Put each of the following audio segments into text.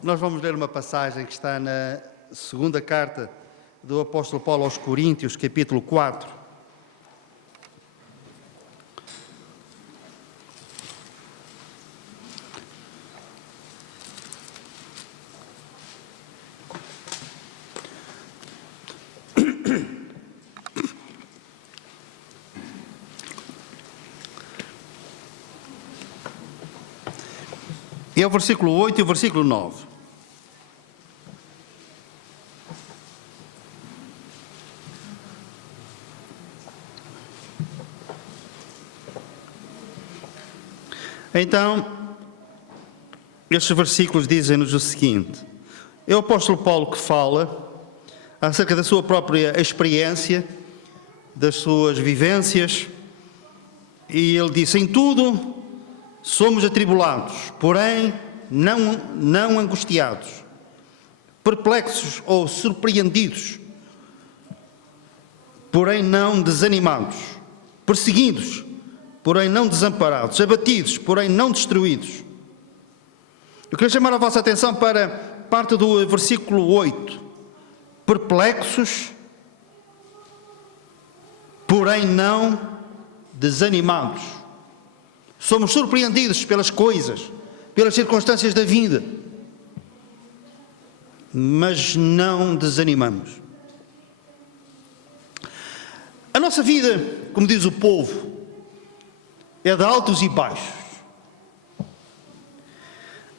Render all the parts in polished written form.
Nós vamos ler uma passagem que está na segunda carta do apóstolo Paulo aos Coríntios, capítulo 4. É o versículo 8 e o versículo 9. Então, estes versículos dizem-nos o seguinte: é o apóstolo Paulo que fala acerca da sua própria experiência, das suas vivências, e ele diz: em tudo somos atribulados, porém não angustiados, perplexos ou surpreendidos, porém não desanimados, perseguidos, porém não desamparados, abatidos, porém não destruídos. Eu quero chamar a vossa atenção para parte do versículo 8. Perplexos, porém não desanimados. Somos surpreendidos pelas coisas, pelas circunstâncias da vida, mas não desanimamos. A nossa vida, como diz o povo, é de altos e baixos.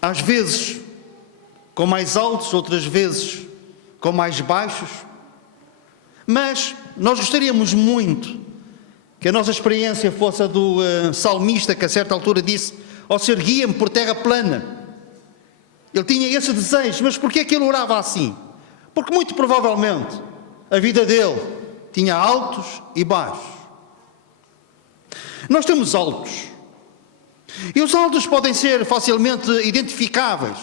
Às vezes com mais altos, outras vezes com mais baixos, mas nós gostaríamos muito que a nossa experiência fosse a do salmista, que a certa altura disse: ó Senhor, guia-me por terra plana. Ele tinha esse desejo, mas porquê é que ele orava assim? Porque muito provavelmente a vida dele tinha altos e baixos. Nós temos altos, e os altos podem ser facilmente identificáveis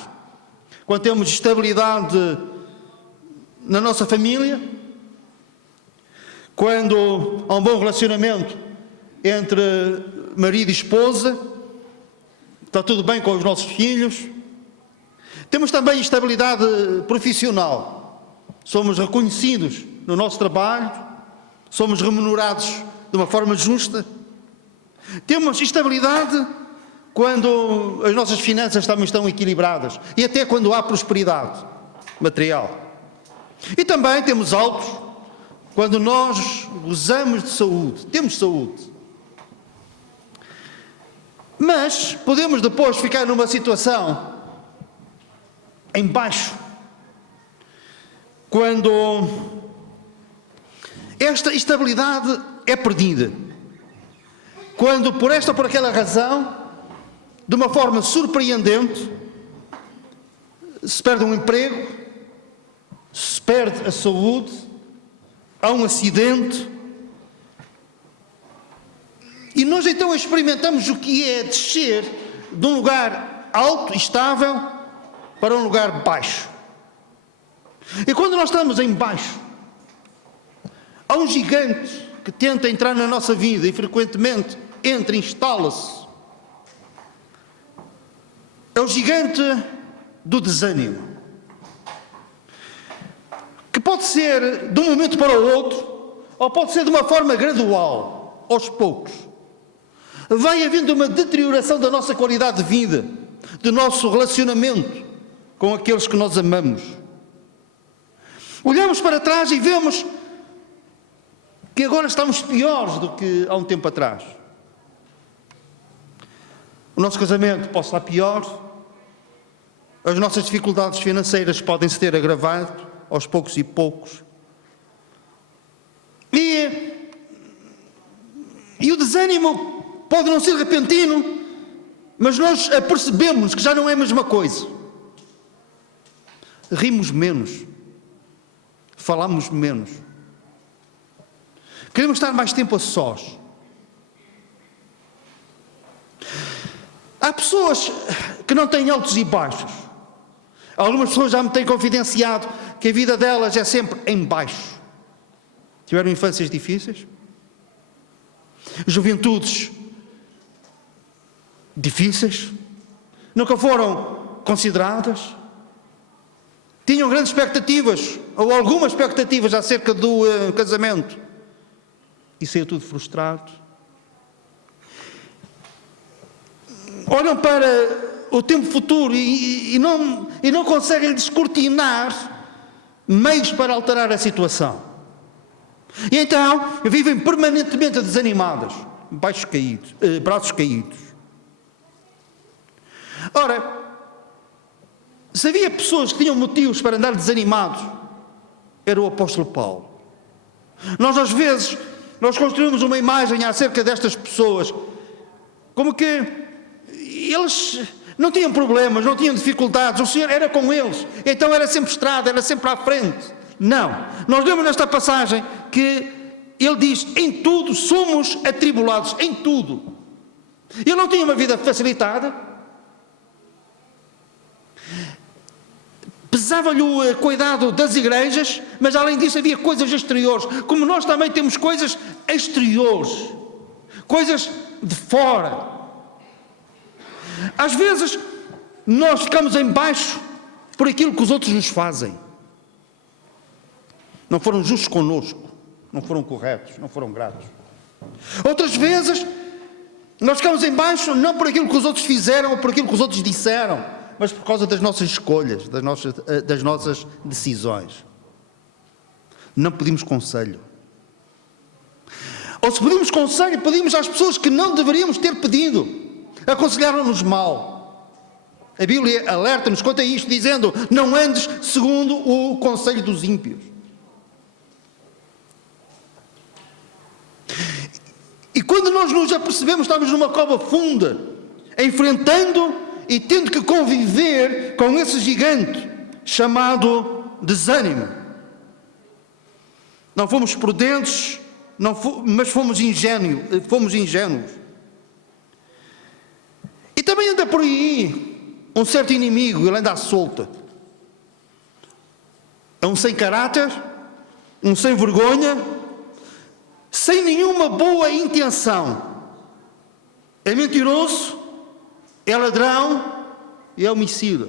quando temos estabilidade na nossa família, quando há um bom relacionamento entre marido e esposa, está tudo bem com os nossos filhos. Temos também estabilidade profissional, somos reconhecidos no nosso trabalho, somos remunerados de uma forma justa. Temos estabilidade quando as nossas finanças também estão equilibradas e até quando há prosperidade material. E também temos altos quando nós gozamos de saúde, temos saúde. Mas podemos depois ficar numa situação em baixo, quando esta estabilidade é perdida. Quando por esta ou por aquela razão, de uma forma surpreendente, se perde um emprego, se perde a saúde, há um acidente, e nós então experimentamos o que é descer de um lugar alto e estável para um lugar baixo. E quando nós estamos em baixo, há um gigante que tenta entrar na nossa vida e frequentemente entra e instala-se. É o gigante do desânimo, que pode ser de um momento para o outro, ou pode ser de uma forma gradual, aos poucos. Vai havendo uma deterioração da nossa qualidade de vida, do nosso relacionamento com aqueles que nós amamos. Olhamos para trás e vemos que agora estamos piores do que há um tempo atrás. O nosso casamento pode estar pior, as nossas dificuldades financeiras podem se ter agravado aos poucos e poucos. E o desânimo pode não ser repentino, mas nós apercebemos que já não é a mesma coisa. Rimos menos, falamos menos, queremos estar mais tempo a sós. Há pessoas que não têm altos e baixos. Algumas pessoas já me têm confidenciado que a vida delas é sempre em baixo. Tiveram infâncias difíceis, juventudes difíceis, nunca foram consideradas, tinham grandes expectativas, ou algumas expectativas acerca do casamento, e saiu tudo frustrado. Olham para o tempo futuro e não conseguem descortinar meios para alterar a situação. E então vivem permanentemente desanimadas, braços caídos. Ora, se havia pessoas que tinham motivos para andar desanimados, era o apóstolo Paulo. Nós às vezes, construímos uma imagem acerca destas pessoas, como que eles não tinham problemas, não tinham dificuldades, o Senhor era com eles, então era sempre estrada, era sempre à frente. Não, nós lemos nesta passagem que ele diz, em tudo somos atribulados, em tudo. Ele não tinha uma vida facilitada, pesava-lhe o cuidado das igrejas, mas além disso havia coisas exteriores, como nós também temos coisas exteriores, coisas de fora. Às vezes nós ficamos em baixo por aquilo que os outros nos fazem. Não foram justos connosco, não foram corretos, não foram gratos. Outras vezes nós ficamos em baixo não por aquilo que os outros fizeram ou por aquilo que os outros disseram, mas por causa das nossas escolhas, das nossas decisões. Não pedimos conselho. Ou se pedimos conselho, pedimos às pessoas que não deveríamos ter pedido. Aconselharam-nos mal. A Bíblia alerta-nos quanto a isto, dizendo, não andes segundo o conselho dos ímpios. E quando nós nos apercebemos, estamos numa cova funda, enfrentando e tendo que conviver com esse gigante chamado desânimo. Não fomos prudentes, mas fomos ingênuos. E também anda por aí um certo inimigo, ele anda à solta. É um sem caráter, um sem vergonha, sem nenhuma boa intenção. É mentiroso, é ladrão e é homicida.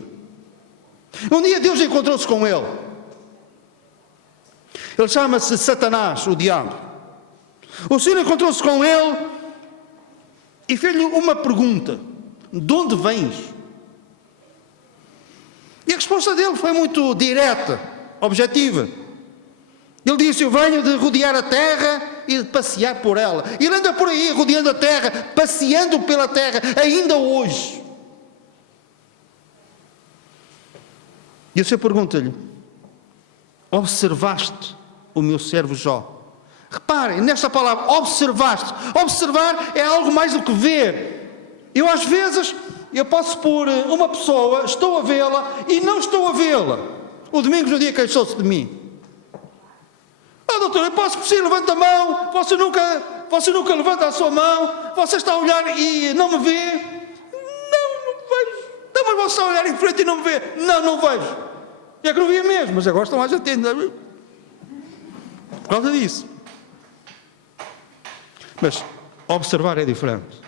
Um dia Deus encontrou-se com ele. Ele chama-se Satanás, o diabo. O Senhor encontrou-se com ele e fez-lhe uma pergunta: de onde vens? E a resposta dele foi muito direta, objetiva. Ele disse, eu venho de rodear a terra e de passear por ela. E ele anda por aí rodeando a terra, passeando pela terra, ainda hoje. E o Senhor pergunta-lhe, observaste o meu servo Jó? Reparem, nesta palavra, observaste. Observar é algo mais do que ver. Eu às vezes, eu passo por uma pessoa, estou a vê-la e não estou a vê-la. O Domingos no dia queixou-se de mim. Doutor, eu passo por si, levanta a mão, você nunca levanta a sua mão, você está a olhar e não me vê. Não vejo. Então, mas você está a olhar em frente e não me vê. Não vejo. É que não via mesmo, mas agora estão a atender. Por causa disso. Mas observar é diferente.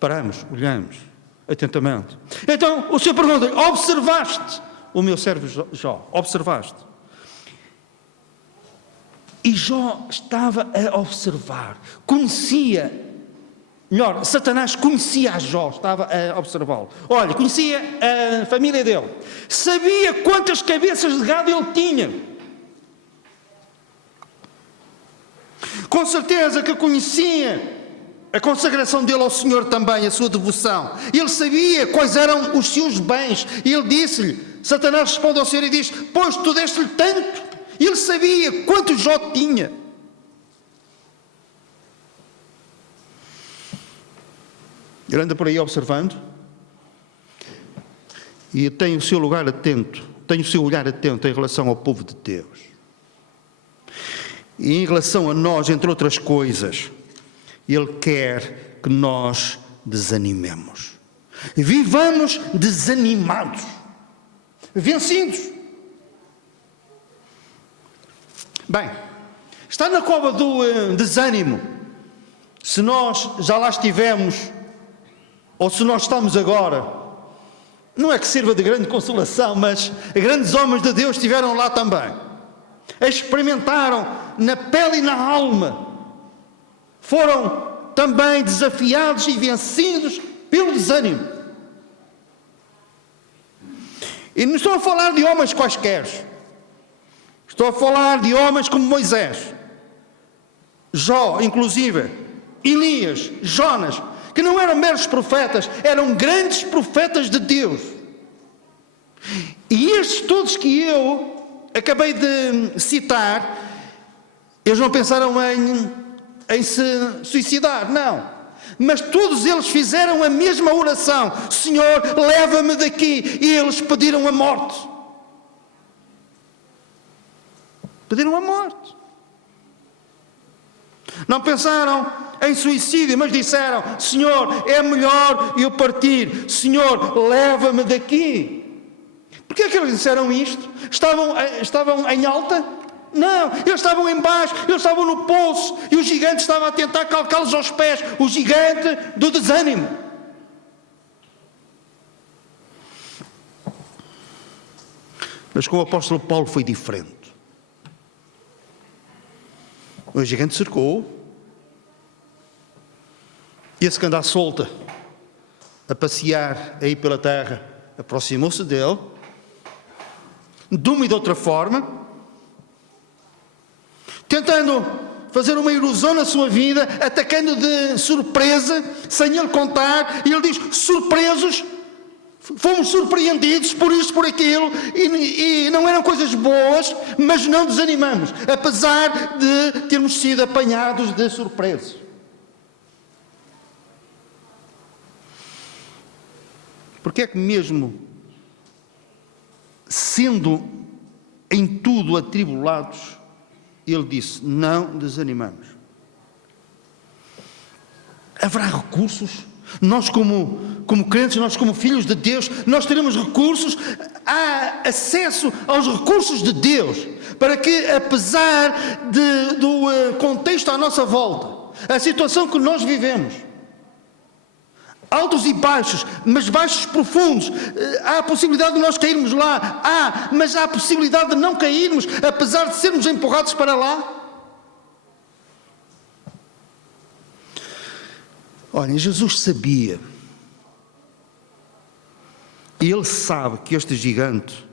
Paramos, olhamos atentamente. Então o Senhor pergunta, observaste o meu servo Jó? Observaste? E Jó estava a observar, Satanás conhecia a Jó, estava a observá-lo. Olha, conhecia a família dele, sabia quantas cabeças de gado ele tinha. Com certeza que conhecia a consagração dele ao Senhor também, a sua devoção. Ele sabia quais eram os seus bens. E ele disse-lhe, Satanás responde ao Senhor e diz, pois tu deste-lhe tanto. Ele sabia quanto Jó tinha. Ele anda por aí observando e tem o seu lugar atento, tem o seu olhar atento em relação ao povo de Deus. E em relação a nós, entre outras coisas, Ele quer que nós desanimemos. Vivamos desanimados, vencidos. Bem, está na cova do desânimo, se nós já lá estivemos, ou se nós estamos agora, não é que sirva de grande consolação, mas grandes homens de Deus estiveram lá também. Experimentaram na pele e na alma. Foram também desafiados e vencidos pelo desânimo. E não estou a falar de homens quaisquer. Estou a falar de homens como Moisés, Jó, inclusive, Elias, Jonas, que não eram meros profetas, eram grandes profetas de Deus. E estes todos que eu acabei de citar, eles não pensaram em se suicidar, não. Mas todos eles fizeram a mesma oração: Senhor, leva-me daqui. E eles pediram a morte. Pediram a morte. Não pensaram em suicídio, mas disseram: Senhor, é melhor eu partir. Senhor, leva-me daqui. Porquê é que eles disseram isto? Estavam em alta? Não, eles estavam em baixo, eles estavam no poço, e o gigante estava a tentar calcá-los aos pés, o gigante do desânimo. Mas com o apóstolo Paulo foi diferente. O gigante cercou, e esse que anda à solta, a passear aí pela terra, aproximou-se dele, de uma e de outra forma, tentando fazer uma ilusão na sua vida, atacando de surpresa, sem ele contar, e ele diz: surpresos, fomos surpreendidos por isto, por aquilo, e não eram coisas boas, mas não desanimamos, apesar de termos sido apanhados de surpresa. Porque é que mesmo sendo em tudo atribulados, ele disse: não desanimamos. Haverá recursos. Nós como crentes, nós como filhos de Deus, nós teremos recursos, há acesso aos recursos de Deus, para que, apesar do contexto à nossa volta, a situação que nós vivemos, altos e baixos, mas baixos profundos, há a possibilidade de nós cairmos lá, mas há a possibilidade de não cairmos, apesar de sermos empurrados para lá. Olhem, Jesus sabia, e Ele sabe que este gigante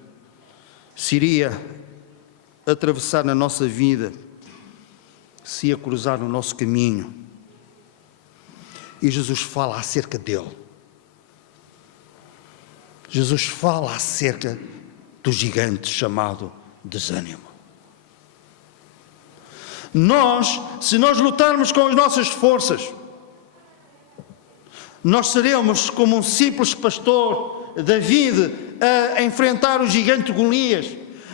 se iria atravessar na nossa vida, se ia cruzar no nosso caminho. E Jesus fala acerca dele. Jesus fala acerca do gigante chamado desânimo. Se nós lutarmos com as nossas forças, nós seremos como um simples pastor, David, a enfrentar o gigante Golias.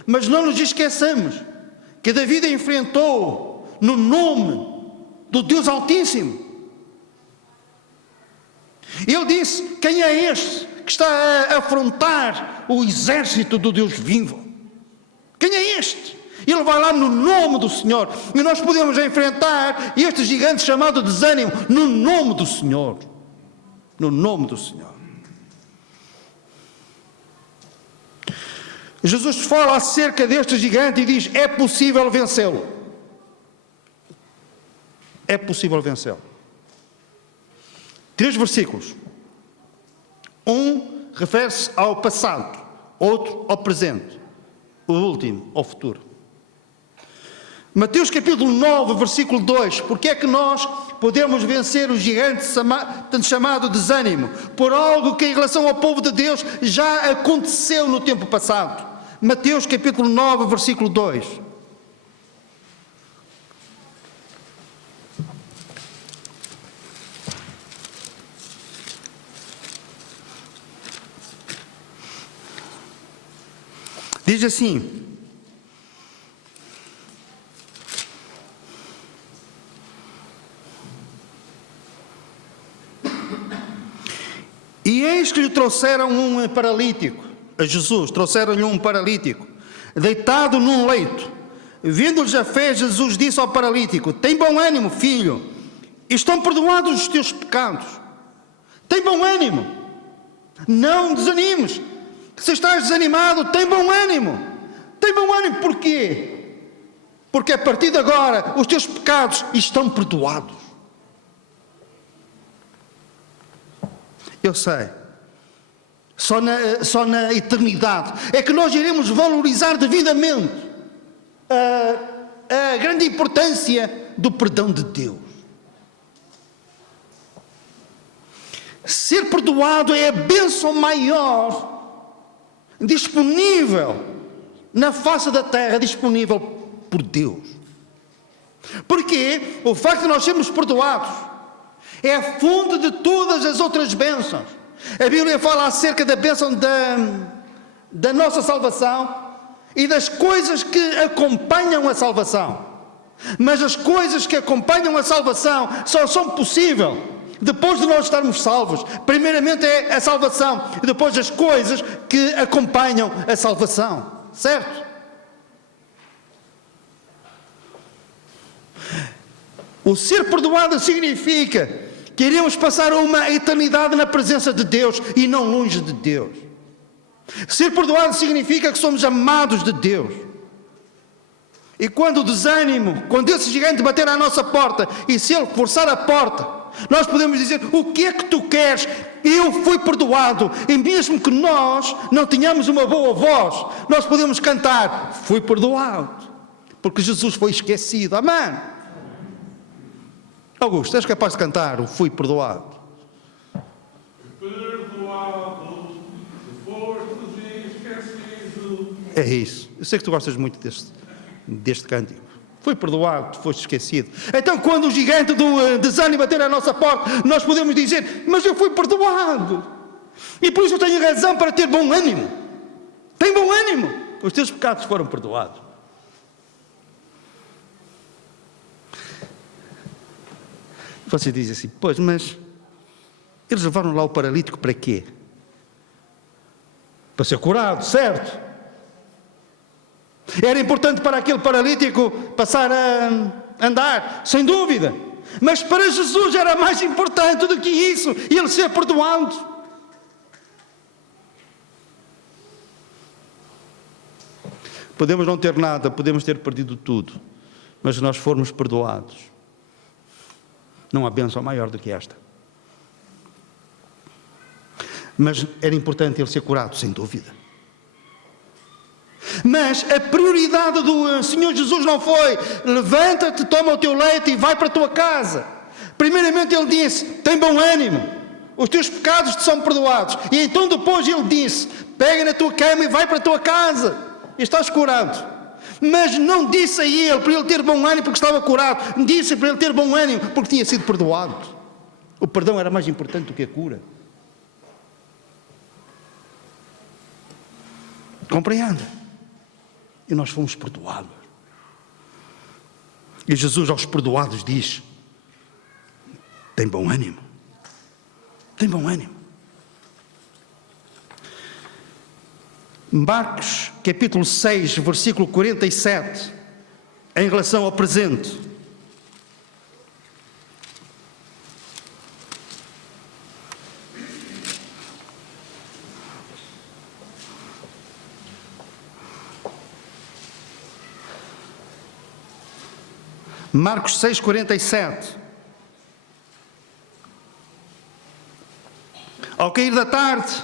Mas não nos esqueçamos que David enfrentou no nome do Deus Altíssimo. Ele disse: quem é este que está a afrontar o exército do Deus vivo? Quem é este? Ele vai lá no nome do Senhor. E nós podemos enfrentar este gigante chamado desânimo no nome do Senhor. No nome do Senhor. Jesus fala acerca deste gigante e diz: é possível vencê-lo. É possível vencê-lo. 3 versículos. Um refere-se ao passado, outro ao presente, o último ao futuro. Mateus capítulo 9, versículo 2. Porque é que nós podemos vencer o gigante chamado desânimo? Por algo que em relação ao povo de Deus já aconteceu no tempo passado. Mateus capítulo 9, versículo 2. Diz assim: e eis que lhe trouxeram um paralítico, a Jesus, trouxeram-lhe um paralítico, deitado num leito. Vendo-lhes a fé, Jesus disse ao paralítico: tem bom ânimo, filho, estão perdoados os teus pecados. Tem bom ânimo. Não desanimes. Se estás desanimado, tem bom ânimo. Tem bom ânimo porquê? Porque a partir de agora os teus pecados estão perdoados. Eu sei. Só na eternidade é que nós iremos valorizar devidamente a grande importância do perdão de Deus. Ser perdoado é a bênção maior disponível na face da terra, disponível por Deus. Porque o facto de nós sermos perdoados é a fonte de todas as outras bênçãos. A Bíblia fala acerca da bênção da nossa salvação e das coisas que acompanham a salvação. Mas as coisas que acompanham a salvação só são possíveis depois de nós estarmos salvos. Primeiramente é a salvação e depois as coisas que acompanham a salvação. Certo? O ser perdoado significa que iremos passar uma eternidade na presença de Deus e não longe de Deus. Ser perdoado significa que somos amados de Deus. E quando o desânimo, quando esse gigante bater à nossa porta, e se ele forçar a porta, nós podemos dizer: o que é que tu queres? Eu fui perdoado. E mesmo que nós não tenhamos uma boa voz, nós podemos cantar: fui perdoado, porque Jesus foi esquecido. Amém? Augusto, és capaz de cantar o fui perdoado? Perdoado, se fostes esquecido. É isso. Eu sei que tu gostas muito deste cântico. Fui perdoado, tu foste esquecido. Então, quando o gigante do desânimo bater à nossa porta, nós podemos dizer: mas eu fui perdoado. E por isso eu tenho razão para ter bom ânimo. Tem bom ânimo. Os teus pecados foram perdoados. Você diz assim: pois, mas eles levaram lá o paralítico para quê? Para ser curado, certo? Era importante para aquele paralítico passar a andar, sem dúvida. Mas para Jesus era mais importante do que isso, ele ser perdoado. Podemos não ter nada, podemos ter perdido tudo, mas se nós formos perdoados, não há bênção maior do que esta. Mas era importante ele ser curado, sem dúvida. Mas a prioridade do Senhor Jesus não foi: levanta-te, toma o teu leite e vai para a tua casa. Primeiramente ele disse: tem bom ânimo, os teus pecados te são perdoados. E então depois ele disse: pega na tua cama e vai para a tua casa, e estás curado. Mas não disse a ele para ele ter bom ânimo porque estava curado, disse para ele ter bom ânimo porque tinha sido perdoado. O perdão era mais importante do que a cura. Compreenda? E nós fomos perdoados. E Jesus aos perdoados diz: tem bom ânimo. Tem bom ânimo. Marcos, capítulo 6, versículo 47, em relação ao presente. Marcos 6, 47. Ao cair da tarde,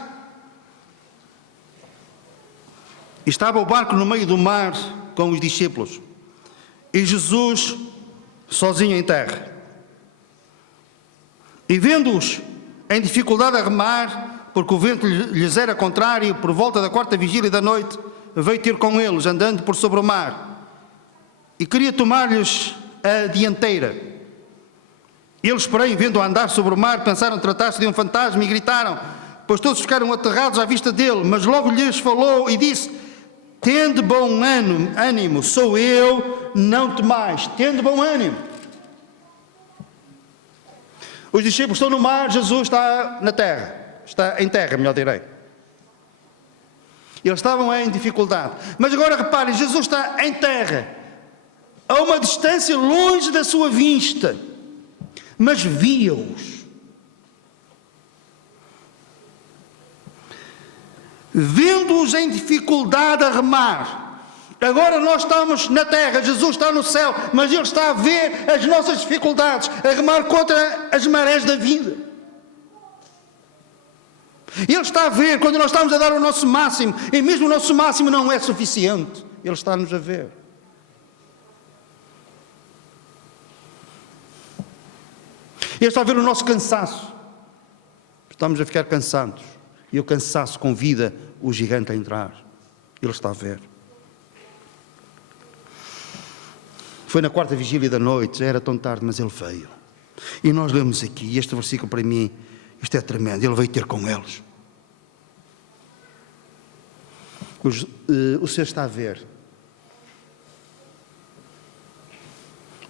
estava o barco no meio do mar com os discípulos e Jesus sozinho em terra. E vendo-os em dificuldade a remar, porque o vento lhes era contrário, por volta da 4ª vigília da noite, veio ter com eles, andando por sobre o mar, e queria tomar-lhes a dianteira. Eles, porém, vendo-o andar sobre o mar, pensaram tratar-se de um fantasma e gritaram, pois todos ficaram aterrados à vista dele. Mas logo lhes falou e disse: tende bom ânimo, sou eu, não temais. Tende bom ânimo. Os discípulos estão no mar, Jesus está na terra, está em terra, melhor direi. Eles estavam em dificuldade, mas agora reparem, Jesus está em terra, a uma distância longe da sua vista, mas via-os. vendo-os em dificuldade a remar. Agora nós estamos na terra, Jesus está no céu, mas Ele está a ver as nossas dificuldades, a remar contra as marés da vida. Ele está a ver quando nós estamos a dar o nosso máximo, e mesmo o nosso máximo não é suficiente. Ele está-nos a ver. Ele está a ver o nosso cansaço. Estamos a ficar cansados. E o cansaço convida o gigante a entrar. Ele está a ver. Foi na quarta vigília da noite, já era tão tarde, mas ele veio. E nós lemos aqui, e este versículo para mim, isto é tremendo, ele veio ter com eles. O Senhor está a ver.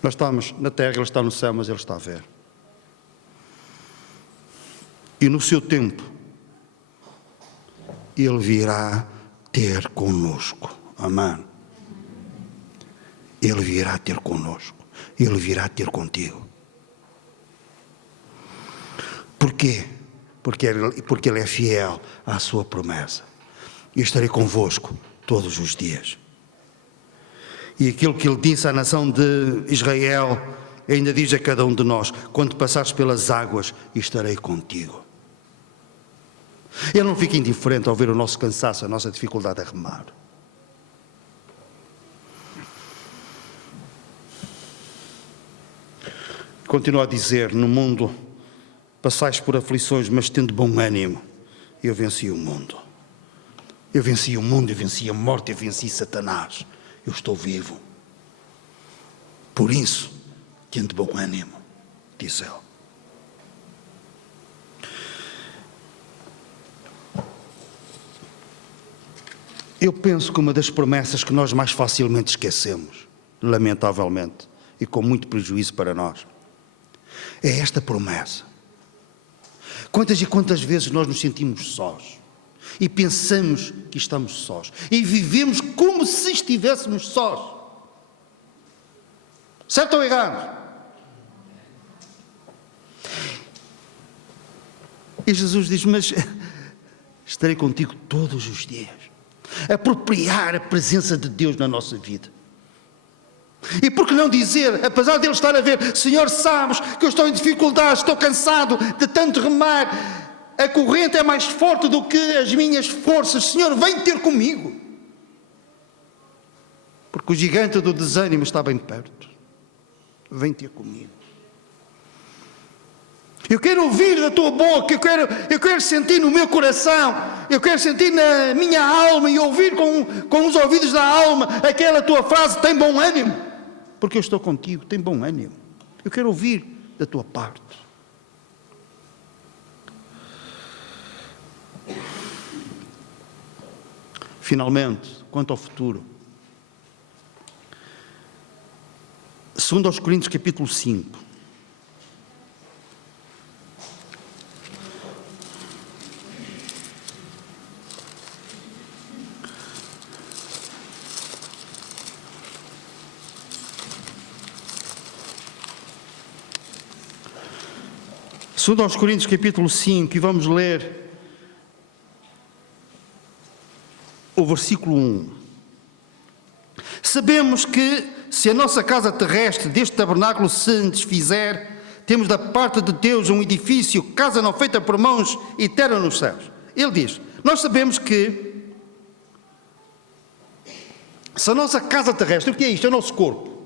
Nós estamos na terra, Ele está no céu, mas Ele está a ver. E no seu tempo, Ele virá ter conosco. Amém. Ele virá ter conosco. Ele virá ter contigo. Porquê? Porque Ele é fiel à sua promessa. Eu estarei convosco todos os dias. E aquilo que Ele disse à nação de Israel, ainda diz a cada um de nós: quando passares pelas águas, estarei contigo. Ele não fica indiferente ao ver o nosso cansaço, a nossa dificuldade a remar. Continua a dizer: no mundo passais por aflições, mas tendo bom ânimo. Eu venci o mundo. Eu venci o mundo, eu venci a morte, eu venci Satanás. Eu estou vivo. Por isso, tendo bom ânimo, diz ele. Eu penso que uma das promessas que nós mais facilmente esquecemos, lamentavelmente, e com muito prejuízo para nós, é esta promessa. Quantas e quantas vezes nós nos sentimos sós e pensamos que estamos sós e vivemos como se estivéssemos sós. Certo ou errado? E Jesus diz: mas estarei contigo todos os dias. Apropriar a presença de Deus na nossa vida. E por que não dizer, apesar de Ele estar a ver: Senhor, sabes que eu estou em dificuldade, estou cansado de tanto remar, a corrente é mais forte do que as minhas forças, Senhor, vem ter comigo. Porque o gigante do desânimo está bem perto. Vem ter comigo. Eu quero ouvir da tua boca, eu quero sentir no meu coração, eu quero sentir na minha alma e ouvir com os ouvidos da alma aquela tua frase: tem bom ânimo, porque eu estou contigo, tem bom ânimo. Eu quero ouvir da tua parte. Finalmente, quanto ao futuro, 2 Coríntios capítulo 5. Segundo aos Coríntios capítulo 5, e vamos ler o versículo 1. Sabemos que se a nossa casa terrestre deste tabernáculo se desfizer, temos da parte de Deus um edifício, casa não feita por mãos, eterna nos céus. Ele diz: nós sabemos que se a nossa casa terrestre, o que é isto? É o nosso corpo.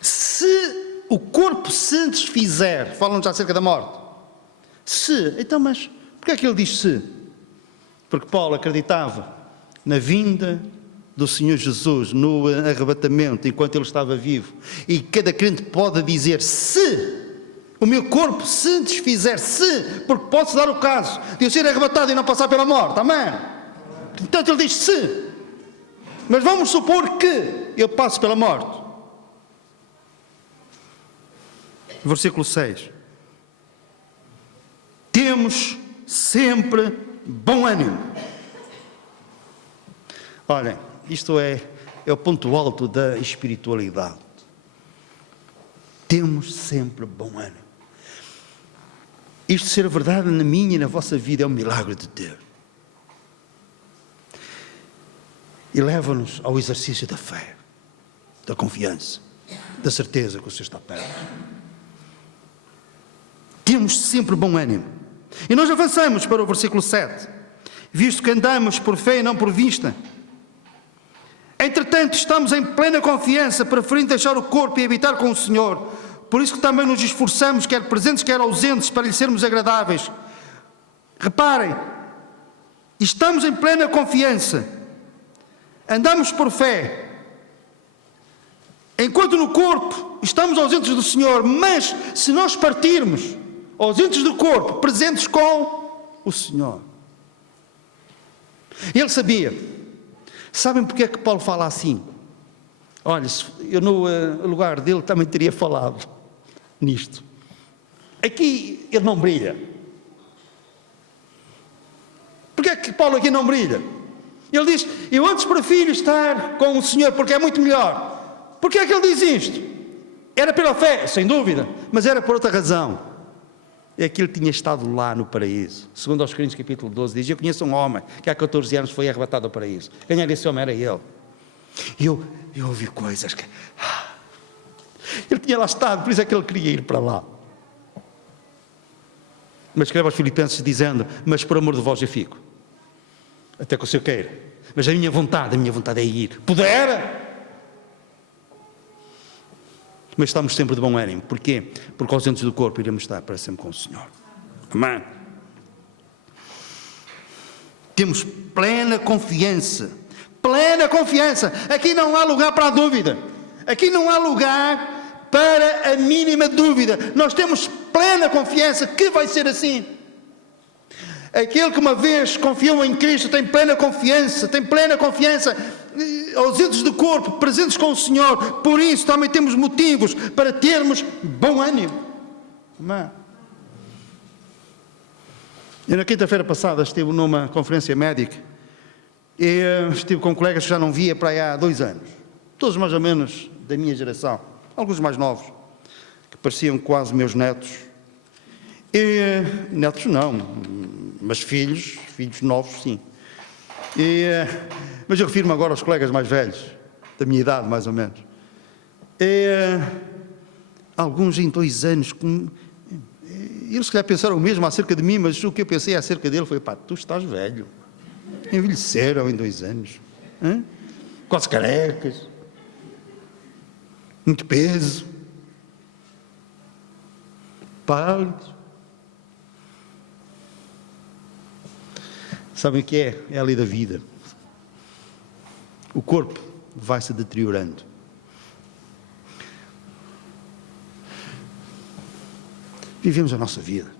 Se o corpo se desfizer, falam-nos acerca da morte. Se, então, mas porquê é que ele diz se? Porque Paulo acreditava na vinda do Senhor Jesus, no arrebatamento, enquanto ele estava vivo. E cada crente pode dizer: se o meu corpo se desfizer, se, porque pode-se dar o caso de eu ser arrebatado e não passar pela morte. Amém? Portanto, ele diz se. Mas vamos supor que eu passe pela morte. Versículo 6. Temos sempre bom ânimo. Olhem, isto é o ponto alto da espiritualidade. Temos sempre bom ânimo. Isto ser verdade na minha e na vossa vida é um milagre de Deus. E leva-nos ao exercício da fé, da confiança, da certeza que o Senhor está perto. Temos sempre bom ânimo. E nós avançamos para o versículo 7. Visto que andamos por fé e não por vista. Entretanto, estamos em plena confiança, preferindo deixar o corpo e habitar com o Senhor. Por isso que também nos esforçamos, quer presentes, quer ausentes, para lhe sermos agradáveis. Reparem, estamos em plena confiança. Andamos por fé. Enquanto no corpo estamos ausentes do Senhor, mas se nós partirmos, ausentes do corpo, presentes com o Senhor. Ele sabia. Sabem porque é que Paulo fala assim? Olha, eu no lugar dele também teria falado nisto. Aqui ele não brilha. Porque é que Paulo aqui não brilha? Ele diz, eu antes prefiro estar com o Senhor porque é muito melhor. Porque é que ele diz isto? Era pela fé, sem dúvida, mas era por outra razão. É que ele tinha estado lá no paraíso. Segundo aos Coríntios capítulo 12 diz, eu conheço um homem que há 14 anos foi arrebatado ao paraíso. Quem era esse homem? Era ele. E eu ouvi coisas que... Ele tinha lá estado, por isso é que ele queria ir para lá. Mas escreve aos Filipenses dizendo, mas por amor de vós eu fico. Até que o Senhor queira. Mas a minha vontade é ir. Puder... Mas estamos sempre de bom ânimo. Porquê? Porque ausentes do corpo iremos estar para sempre com o Senhor. Amém? Temos plena confiança. Plena confiança. Aqui não há lugar para a dúvida. Aqui não há lugar para a mínima dúvida. Nós temos plena confiança que vai ser assim. Aquele que uma vez confiou em Cristo tem plena confiança. Ausentes do corpo, presentes com o Senhor. Por isso também temos motivos para termos bom ânimo. Amém. Eu na quinta-feira passada estive numa conferência médica e estive com colegas que já não via para aí há 2 anos. Todos mais ou menos da minha geração. Alguns mais novos, que pareciam quase meus netos. E, netos não, mas filhos novos sim. Mas eu refiro-me agora aos colegas mais velhos, da minha idade mais ou menos. Alguns em 2 anos, eles se calhar pensaram o mesmo acerca de mim, mas o que eu pensei acerca dele foi, pá, tu estás velho. Envelheceram em 2 anos. Quase carecas. Muito peso. Pálidos. Sabem o que é? É a lei da vida. O corpo vai se deteriorando. Vivemos a nossa vida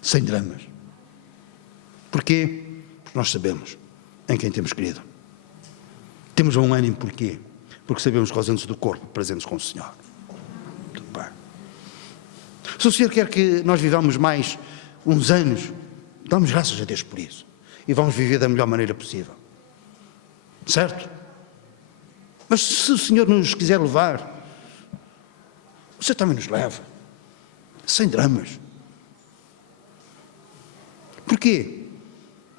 sem dramas. Porquê? Porque nós sabemos em quem temos crido. Temos um ânimo porquê? Porque sabemos que ausentes do corpo, presentes com o Senhor. Tudo bem. Se o Senhor quer que nós vivamos mais uns anos, damos graças a Deus por isso. E vamos viver da melhor maneira possível. Certo? Mas se o Senhor nos quiser levar, o Senhor também nos leva. Sem dramas. Porquê?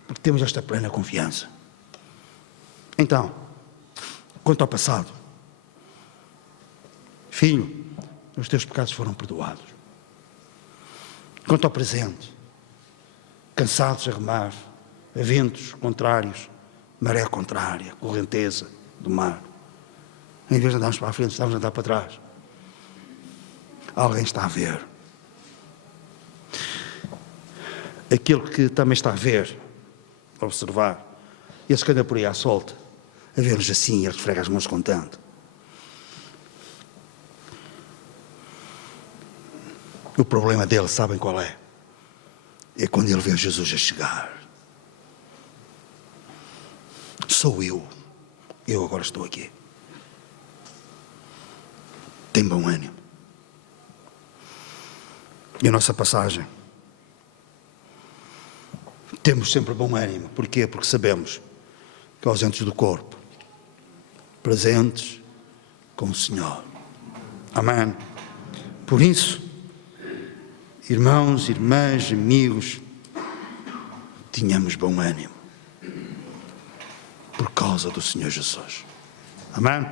Porque temos esta plena confiança. Então, quanto ao passado, filho, os teus pecados foram perdoados. Quanto ao presente, cansados a remar, a ventos contrários, maré contrária, correnteza do mar. Em vez de andarmos para a frente, estamos a andar para trás. Alguém está a ver. Aquele que também está a ver, a observar, esse que anda por aí à solta, a ver-nos assim, ele esfrega as mãos contente. O problema dele, sabem qual é? É quando ele vê Jesus a chegar. Sou eu agora estou aqui. Tem bom ânimo. E a nossa passagem, temos sempre bom ânimo. Porquê? Porque sabemos que ausentes do corpo, presentes com o Senhor. Amém. Por isso, irmãos, irmãs, amigos, tenhamos bom ânimo por causa do Senhor Jesus. Amém?